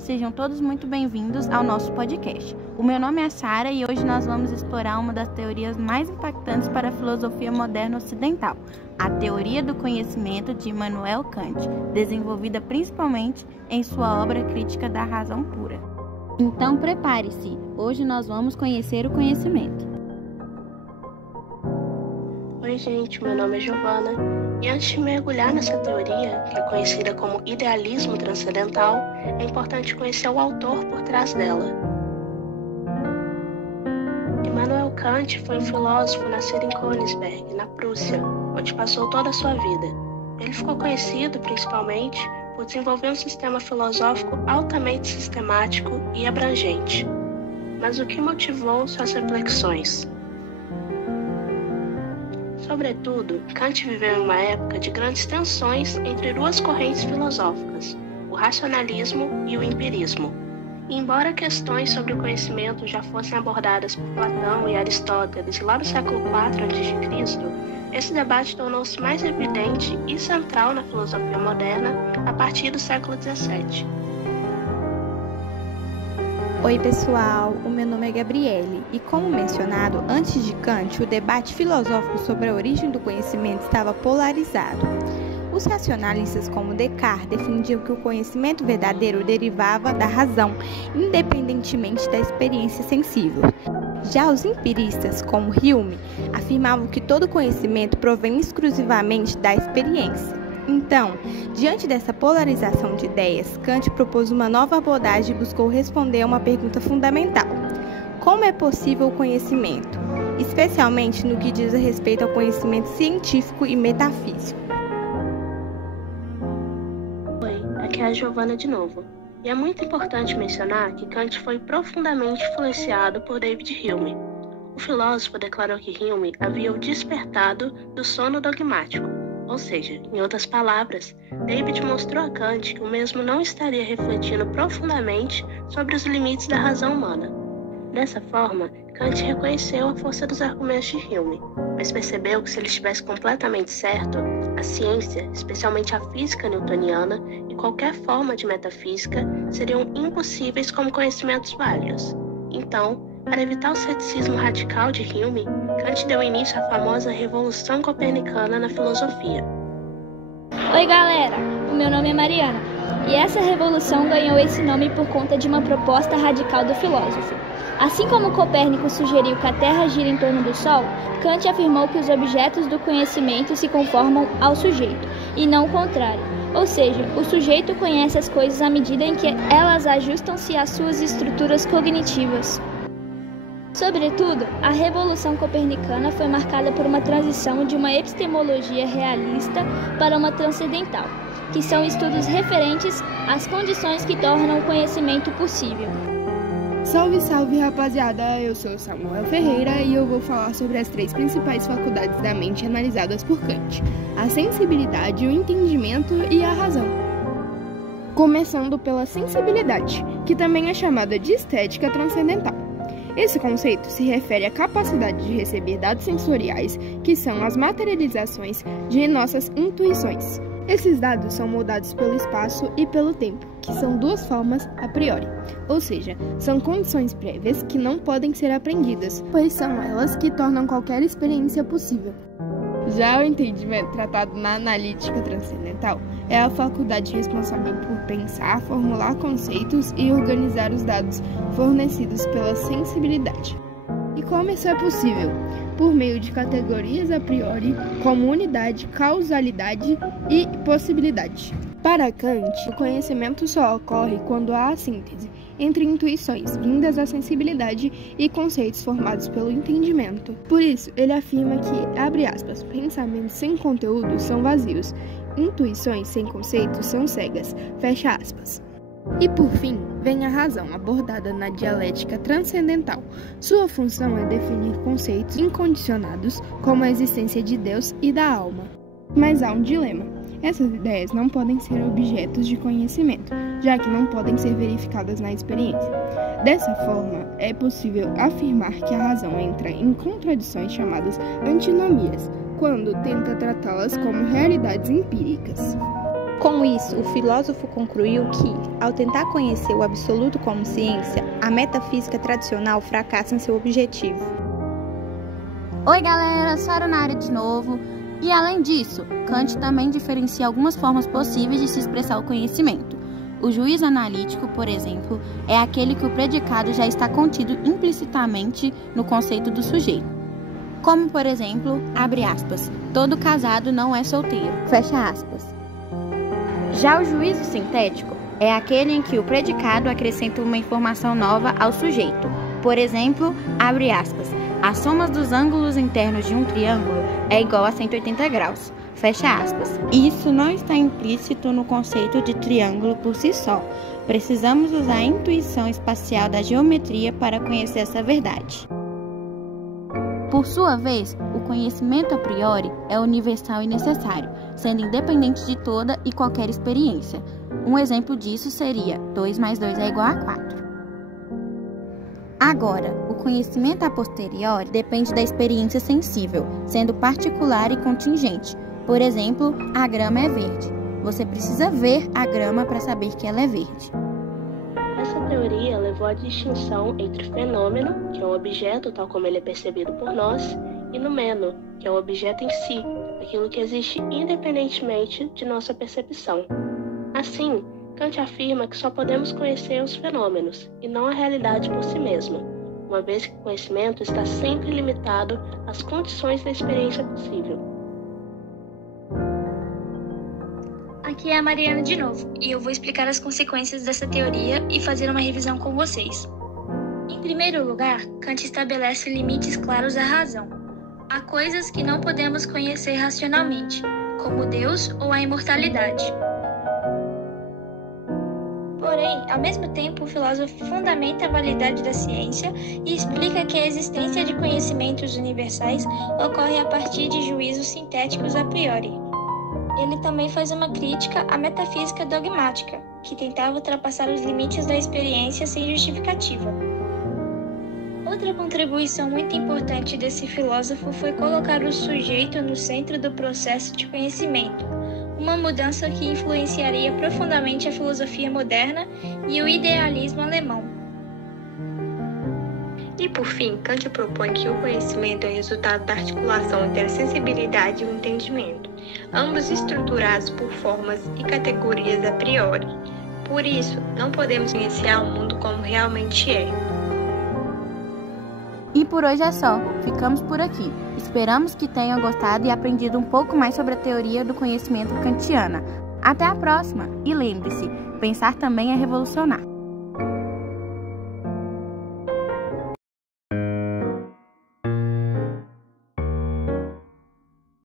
Sejam todos muito bem-vindos ao nosso podcast. O meu nome é Sara e hoje nós vamos explorar uma das teorias mais impactantes para a filosofia moderna ocidental, a teoria do conhecimento de Immanuel Kant, desenvolvida principalmente em sua obra Crítica da Razão Pura. Então prepare-se, hoje nós vamos conhecer o conhecimento. Oi gente, meu nome é Giovana e antes de mergulhar nessa teoria, que é conhecida como idealismo transcendental, é importante conhecer o autor por trás dela. Immanuel Kant foi um filósofo nascido em Königsberg, na Prússia, onde passou toda a sua vida. Ele ficou conhecido principalmente por desenvolver um sistema filosófico altamente sistemático e abrangente. Mas o que motivou suas reflexões? Sobretudo, Kant viveu em uma época de grandes tensões entre duas correntes filosóficas, o racionalismo e o empirismo. E embora questões sobre o conhecimento já fossem abordadas por Platão e Aristóteles lá no século IV a.C., esse debate tornou-se mais evidente e central na filosofia moderna a partir do século XVII. Oi pessoal, o meu nome é Gabriele e como mencionado antes de Kant, o debate filosófico sobre a origem do conhecimento estava polarizado. Os racionalistas como Descartes defendiam que o conhecimento verdadeiro derivava da razão, independentemente da experiência sensível. Já os empiristas, como Hume, afirmavam que todo conhecimento provém exclusivamente da experiência. Então, diante dessa polarização de ideias, Kant propôs uma nova abordagem e buscou responder a uma pergunta fundamental: como é possível o conhecimento, especialmente no que diz a respeito ao conhecimento científico e metafísico? Oi, aqui é a Giovana de novo. E é muito importante mencionar que Kant foi profundamente influenciado por David Hume. O filósofo declarou que Hume havia o despertado do sono dogmático. Ou seja, em outras palavras, David mostrou a Kant que o mesmo não estaria refletindo profundamente sobre os limites da razão humana. Dessa forma, Kant reconheceu a força dos argumentos de Hume, mas percebeu que se ele estivesse completamente certo, a ciência, especialmente a física newtoniana e qualquer forma de metafísica, seriam impossíveis como conhecimentos válidos. Então, para evitar o ceticismo radical de Hume, Kant deu início à famosa Revolução Copernicana na filosofia. Oi galera, o meu nome é Mariana, e essa revolução ganhou esse nome por conta de uma proposta radical do filósofo. Assim como Copérnico sugeriu que a Terra gira em torno do Sol, Kant afirmou que os objetos do conhecimento se conformam ao sujeito, e não o contrário. Ou seja, o sujeito conhece as coisas à medida em que elas ajustam-se às suas estruturas cognitivas. Sobretudo, a Revolução Copernicana foi marcada por uma transição de uma epistemologia realista para uma transcendental, que são estudos referentes às condições que tornam o conhecimento possível. Salve, salve rapaziada, eu sou Samuel Ferreira e eu vou falar sobre as 3 principais faculdades da mente analisadas por Kant: a sensibilidade, o entendimento e a razão. Começando pela sensibilidade, que também é chamada de estética transcendental. Esse conceito se refere à capacidade de receber dados sensoriais, que são as materializações de nossas intuições. Esses dados são moldados pelo espaço e pelo tempo, que são 2 formas a priori, ou seja, são condições prévias que não podem ser aprendidas, pois são elas que tornam qualquer experiência possível. Já o entendimento, tratado na analítica transcendental, é a faculdade responsável por pensar, formular conceitos e organizar os dados fornecidos pela sensibilidade. E como isso é possível? Por meio de categorias a priori, como unidade, causalidade e possibilidade. Para Kant, o conhecimento só ocorre quando há a síntese entre intuições vindas da sensibilidade e conceitos formados pelo entendimento. Por isso, ele afirma que, abre aspas, pensamentos sem conteúdo são vazios, intuições sem conceitos são cegas, fecha aspas. E por fim, vem a razão, abordada na dialética transcendental. Sua função é definir conceitos incondicionados, como a existência de Deus e da alma. Mas há um dilema. Essas ideias não podem ser objetos de conhecimento, já que não podem ser verificadas na experiência. Dessa forma, é possível afirmar que a razão entra em contradições chamadas antinomias, quando tenta tratá-las como realidades empíricas. Com isso, o filósofo concluiu que, ao tentar conhecer o absoluto como ciência, a metafísica tradicional fracassa em seu objetivo. Oi galera, Sara na área de novo. E além disso, Kant também diferencia algumas formas possíveis de se expressar o conhecimento. O juízo analítico, por exemplo, é aquele que o predicado já está contido implicitamente no conceito do sujeito. Como, por exemplo, abre aspas, todo casado não é solteiro, fecha aspas. Já o juízo sintético é aquele em que o predicado acrescenta uma informação nova ao sujeito. Por exemplo, abre aspas, a soma dos ângulos internos de um triângulo é igual a 180 graus, fecha aspas. Isso não está implícito no conceito de triângulo por si só. Precisamos usar a intuição espacial da geometria para conhecer essa verdade. Por sua vez, o conhecimento a priori é universal e necessário, sendo independente de toda e qualquer experiência. Um exemplo disso seria 2 mais 2 é igual a 4. Agora, o conhecimento a posteriori depende da experiência sensível, sendo particular e contingente. Por exemplo, a grama é verde. Você precisa ver a grama para saber que ela é verde. Essa teoria levou à distinção entre fenômeno, que é um objeto tal como ele é percebido por nós, e noumeno, que é o objeto em si, aquilo que existe independentemente de nossa percepção. Assim, Kant afirma que só podemos conhecer os fenômenos, e não a realidade por si mesma, uma vez que o conhecimento está sempre limitado às condições da experiência possível. Aqui é a Mariana de novo, e eu vou explicar as consequências dessa teoria e fazer uma revisão com vocês. Em primeiro lugar, Kant estabelece limites claros à razão. Há coisas que não podemos conhecer racionalmente, como Deus ou a imortalidade. Porém, ao mesmo tempo, o filósofo fundamenta a validade da ciência e explica que a existência de conhecimentos universais ocorre a partir de juízos sintéticos a priori. Ele também faz uma crítica à metafísica dogmática, que tentava ultrapassar os limites da experiência sem justificativa. Outra contribuição muito importante desse filósofo foi colocar o sujeito no centro do processo de conhecimento, uma mudança que influenciaria profundamente a filosofia moderna e o idealismo alemão. E por fim, Kant propõe que o conhecimento é resultado da articulação entre a sensibilidade e o entendimento, ambos estruturados por formas e categorias a priori. Por isso, não podemos conhecer o mundo como realmente é. E por hoje é só, ficamos por aqui. Esperamos que tenham gostado e aprendido um pouco mais sobre a teoria do conhecimento kantiana. Até a próxima! E lembre-se, pensar também é revolucionar.